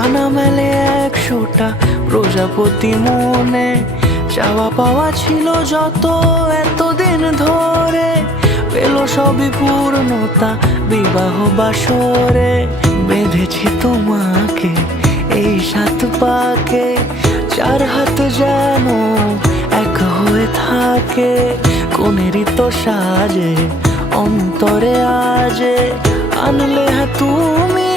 ডানা মেলে 100টা প্রজাপতি মনে, চাওয়া পাওয়া ছিল যত এতদিন ধরে, পেল সবই পূর্ণতা বিবাহ বাসরে। বেঁধেছি তোমাকে এই 7 পাকে, 4 হাত যেন এক হয়ে থাকে, কোনেরই তো সাজে অন্তরে আজে আনলে তুমি